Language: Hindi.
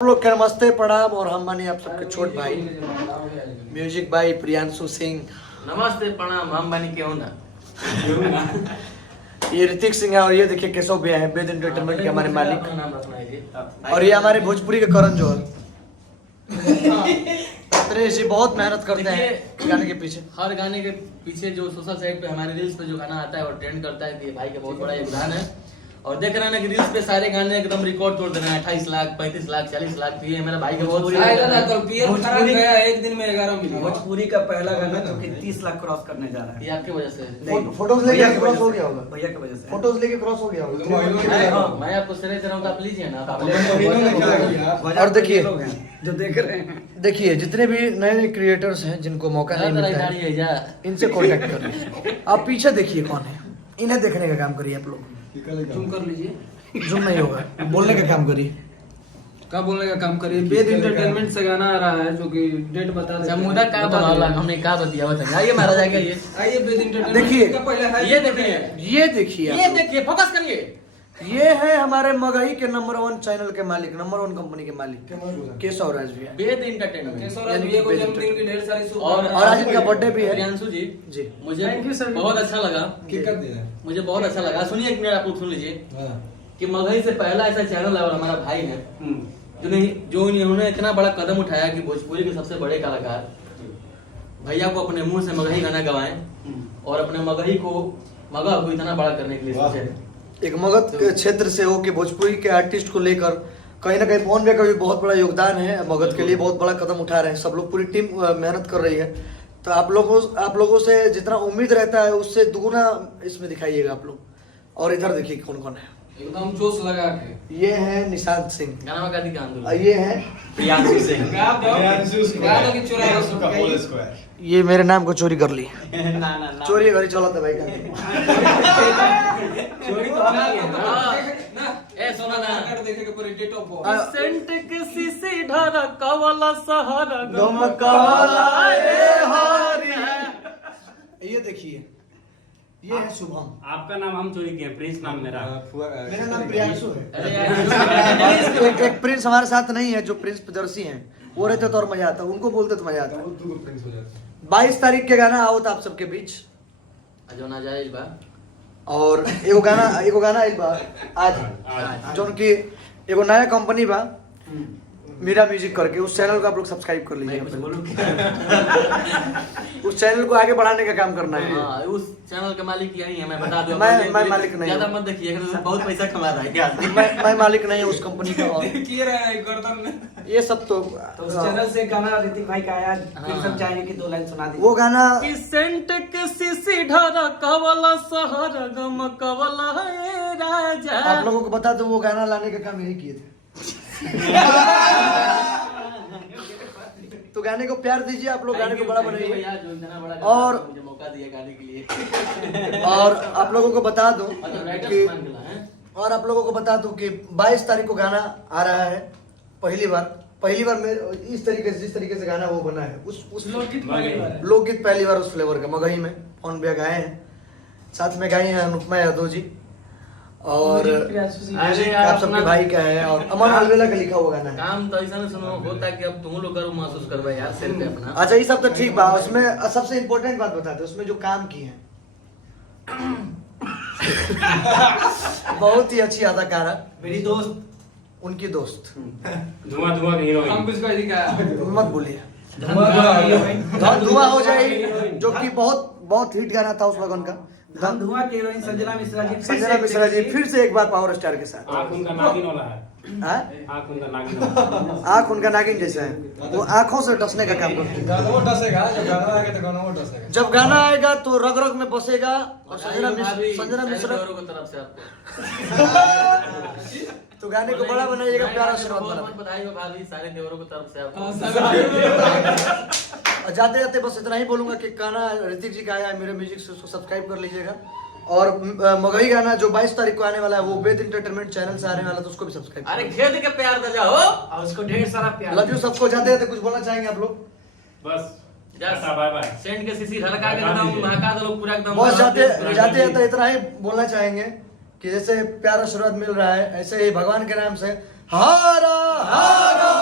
हम लोग के नमस्ते प्रणाम और हम मानी आप सबके छोट भाई म्यूजिक भाई प्रियांशु सिंह। नमस्ते प्रणाम, हम बनी क्यों ना। ये ऋतिक सिंह है और ये देखिए केशव भैया है वेद एंटरटेनमेंट के हमारे मालिक। नाम रखना है जी। और ये हमारे भोजपुरी के करण जोहर। पत्रेश जी बहुत मेहनत करते हैं गाने के पीछे। हर गाने के पीछे जो सोशल साइट पे हमारे रील्स पे जो गाना आता है और ट्रेंड करता है, ये भाई का बहुत बड़ा योगदान है। और देख रहे हैं ना कि रील्स पे सारे गाने एकदम रिकॉर्ड तोड़ देना है। 28 लाख 35 लाख 40 लाख तो ये मेरा भाई का बहुत भोजपुरी गया एक दिन में 11 मिलियन। भोजपुरी का पहला गाना जो कि 30 लाख क्रॉस करने जा रहा है। ये आपकी वजह से। फोटोज लेके क्रॉस हो गया होगा। भैया की वजह से फोटोज लेके क्रॉस हो गया होगा। मैं आपको श्रेय दे रहा हूं, आप लीजिए ना। और देखिए जो देख रहे हैं, देखिए जितने भी नए नए क्रिएटर्स हैं जिनको मौका नहीं मिलता है इनसे कांटेक्ट करिए। आप पीछे देखिए कौन है, इन्हें देखने का काम करिए आप लोग। जूम कर लीजिए। जूम नहीं होगा, बोलने का काम करिए। क्या बोलने का काम करिए। वेद एंटरटेनमेंट से गाना आ रहा है जो कि डेट बता दे। मुदा का बनाला हमने का बतिया बताइए। आइए महाराज आइए। ये आइए वेद एंटरटेनमेंट देखिए, का पहले है। ये देखिए, ये देखिए ये देखिए, फोकस करिए। ये है हमारे मगही के नंबर 1 चैनल के मालिक, नंबर 1 कंपनी के मालिक केशव राज भैया। वेद एंटरटेनमेंट केशव राज भैया को जन्मदिन की ढेर सारी और आज इनका बर्थडे भी है। प्रियांशु जी जी मुझे Thank you, sir. बहुत अच्छा लगा। मुझे बहुत अच्छा लगा। सुनिए एक मिनट, आप लोग सुन लीजिए कि मगही से पहला ऐसा चैनल है और हमारा भाई है जो इन्होंने इतना बड़ा कदम उठाया कि भोजपुरी के सबसे बड़े कलाकार भैया को अपने मुंह से मगही गाना गवाएं और अपने मगही को मगह को इतना बड़ा करने के लिए सोचे। एक मगध के क्षेत्र से हो कि भोजपुरी के आर्टिस्ट को लेकर कहीं ना कहीं फोन पे का भी बहुत बड़ा योगदान है। मगध के लिए बहुत बड़ा कदम उठा रहे हैं। सब लोग पूरी टीम मेहनत कर रही है। तो आप लोगों से जितना उम्मीद रहता है उससे दुगुना इसमें दिखाइएगा आप लोग। और इधर देखिए कौन कौन है। एकदम जोश लगा के। ये है निशांत सिंह, गाना का दिखा आंदोलन। और ये है प्रियांशु सिंह। गा दो कि चुरा ये मेरे नाम को चोरी कर ली। ना ना ना, चोरी करी चलो तो भाई का चोरी तो होना ही है ना। ए सुना ना, कर देखे के पूरी डेट ऑफ बर्थ। सेंट के सीसी ढारा कवला सहारा गमकवाला ए हरी। ये देखिए, ये है शुभम। आपका नाम हम चोरी किए, प्रिंस नाम मेरा। मेरा नाम प्रियांशु है। अरे यार, एक प्रिंस हमारे साथ नहीं है, जो प्रिंस प्रदर्शी हैं वो रहते तो और मजा आता, उनको बोलते तो मजा आता। 22 तारीख के गाना आओ तो आप सबके बीच। जो ना जाए बा और एगो गाना एक बार आज जो कि एगो नया कंपनी बा मीरा म्यूजिक करके, उस चैनल को आप लोग सब्सक्राइब कर मैं कुछ लीजिए। बोलूं उस चैनल को आगे बढ़ाने का काम करना है। हाँ, उस चैनल के मालिक यही है, मैं बता दूं। मैं मालिक नहीं ज्यादा हूँ। मत देखिए, बहुत पैसा कमा रहा है क्या। मैं मालिक नहीं हूँ उस कंपनी का। और किए रहे हैं गर्दन में। ये सब तो तो उस चैनल से गाना ऋतिक भाई का आया, फिर सब चाहेंगे कि 2 लाइन सुना दीजिए। वो गाना कि सेंट के सीसी ढारा कवला सहारा गम कवला ए राजा। आप लोगों को बता दो, वो गाना लाने का काम यही किए थे। तो गाने को प्यार दीजिए आप लोग, गाने को बड़ा बनाइए। जो इतना बड़ा और- मुझे मौका दिया गाने के लिए। और आप लोगों को बता दूं अच्छा, राइटर कि मान गया है। और आप लोगों को बता दूं कि 22 तारीख को गाना आ रहा है। पहली बार में इस तरीके से, जिस तरीके से गाना वो बना है, उस लोकगीत पहली बार उस फ्लेवर का मगही में फोन पे गाए हैं। साथ में गाई हैं अनुपमा यादव जी और अरे आप सबके भाई का है और अमन अलवेला का लिखा हुआ गाना है। काम तो ऐसा ना सुनो होता कि अब तुम लोग गर्व महसूस करबे यार सिर पे अपना। अच्छा ये सब तो ठीक बा, उसमें सबसे इम्पोर्टेंट बात बताते उसमें जो काम की है। बहुत ही अच्छी अदाकारा, मेरी दोस्त, उनकी दोस्त। धुआं धुआं की हीरोइन। हम कुछ कह दिया। मत बोलिए, धुआं हो जाए, जो कि बहुत हिट गाना था उस लगन का। हम धुआं की हीरोइन संजना मिश्रा जी फिर से एक बार पावर स्टार के साथ। आँख उनका नागिन वाला है। हाँ? आँख उनका नागिन वाला है। आँख उनका नागिन जैसा है, वो आंखों से डसने का काम करते हैं। जब गाना आएगा तो रग रग में बसेगा। और संजना मिश्रा की तरफ से आपको तो गाने को बड़ा बनाइएगा, प्यारा आशीर्वाद बहुत बनाइएगा। बधाई हो भाभी, सारे देवरों की तरफ से आपको। जाते जाते बस इतना ही बोलूंगा कि गाना ऋतिक जी का आया है मेरे म्यूजिक से, उसको सब्सक्राइब कर लीजिएगा। और मगही गाना जो 22 तारीख को आने वाला है वो वेद एंटरटेनमेंट चैनल से आने वाला है, तो उसको भी सब्सक्राइब अरे खेत के प्यार दे जाओ और उसको ढेर सारा प्यार। लव यू सबको। जाते जाते कुछ बोलना चाहेंगे आप लोग? बस टाटा बाय बाय। सेंट के सीसी हल्का के एकदम महका दो लोग पूरा एकदम। बस जाते जाते इतना ही बोलना चाहेंगे कि जैसे प्यार आशीर्वाद मिल रहा है, ऐसे ही भगवान के नाम से हारा हारा